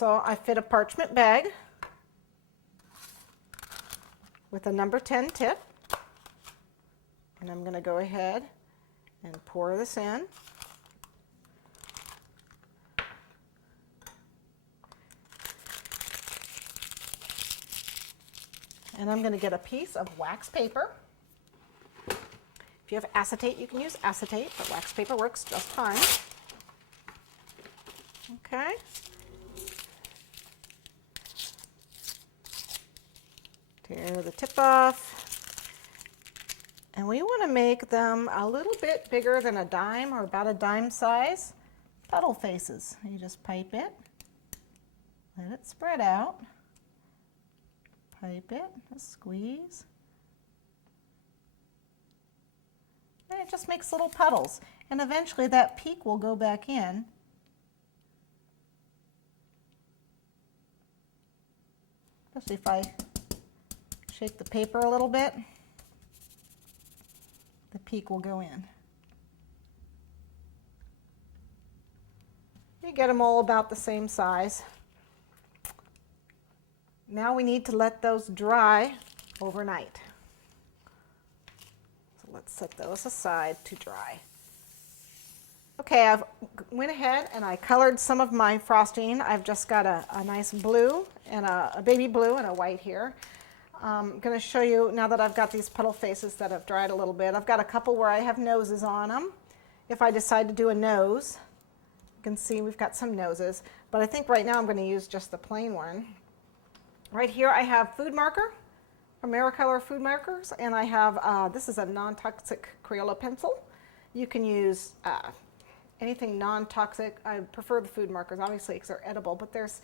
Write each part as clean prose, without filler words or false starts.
So I fit a parchment bag with a number 10 tip, and I'm going to go ahead and pour this in. And I'm going to get a piece of wax paper. If you have acetate, you can use acetate, but wax paper works just fine. Okay. Tear the tip off. And we want to make them a little bit bigger than a dime, or about a dime size puddle faces. You just pipe it, let it spread out, pipe it, just squeeze. And it just makes little puddles. And eventually that peak will go back in. Especially if I shake the paper a little bit, the peak will go in. You get them all about the same size. Now we need to let those dry overnight. So let's set those aside to dry. Okay, I've went ahead and I colored some of my frosting. I've just got a nice blue and a baby blue and a white here. I'm going to show you now that I've got these puddle faces that have dried a little bit. I've got a couple where I have noses on them. If I decide to do a nose, you can see we've got some noses, but I think right now I'm going to use just the plain one. Right here I have food marker, Americolor food markers, and I have, this is a non-toxic Crayola pencil. You can use anything non-toxic. I prefer the food markers, obviously, because they're edible, but there's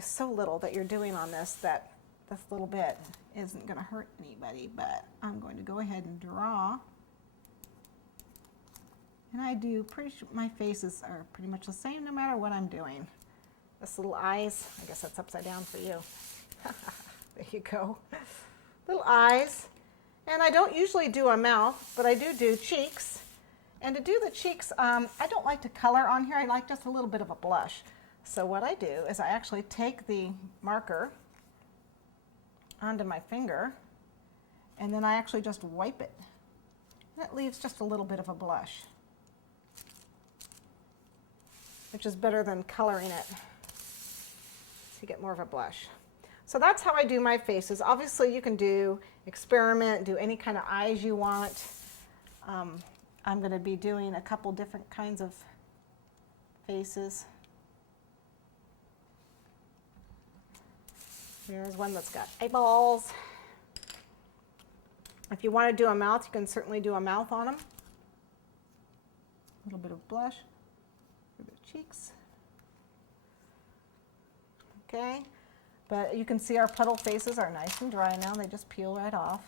so little that you're doing on this that this little bit isn't going to hurt anybody, but I'm going to go ahead and draw. And I do my faces are pretty much the same no matter what I'm doing. This little eyes, I guess that's upside down for you. There you go. Little eyes. And I don't usually do a mouth, but I do cheeks. And to do the cheeks, I don't like to color on here. I like just a little bit of a blush. So what I do is I actually take the marker onto my finger, and then I actually just wipe it. And it leaves just a little bit of a blush, which is better than coloring it. So you get more of a blush. So that's how I do my faces. Obviously you can experiment, do any kind of eyes you want. I'm going to be doing a couple different kinds of faces. Here's one that's got eyeballs. If you want to do a mouth, you can certainly do a mouth on them. A little bit of blush for the cheeks. Okay, but you can see our puddle faces are nice and dry now. They just peel right off.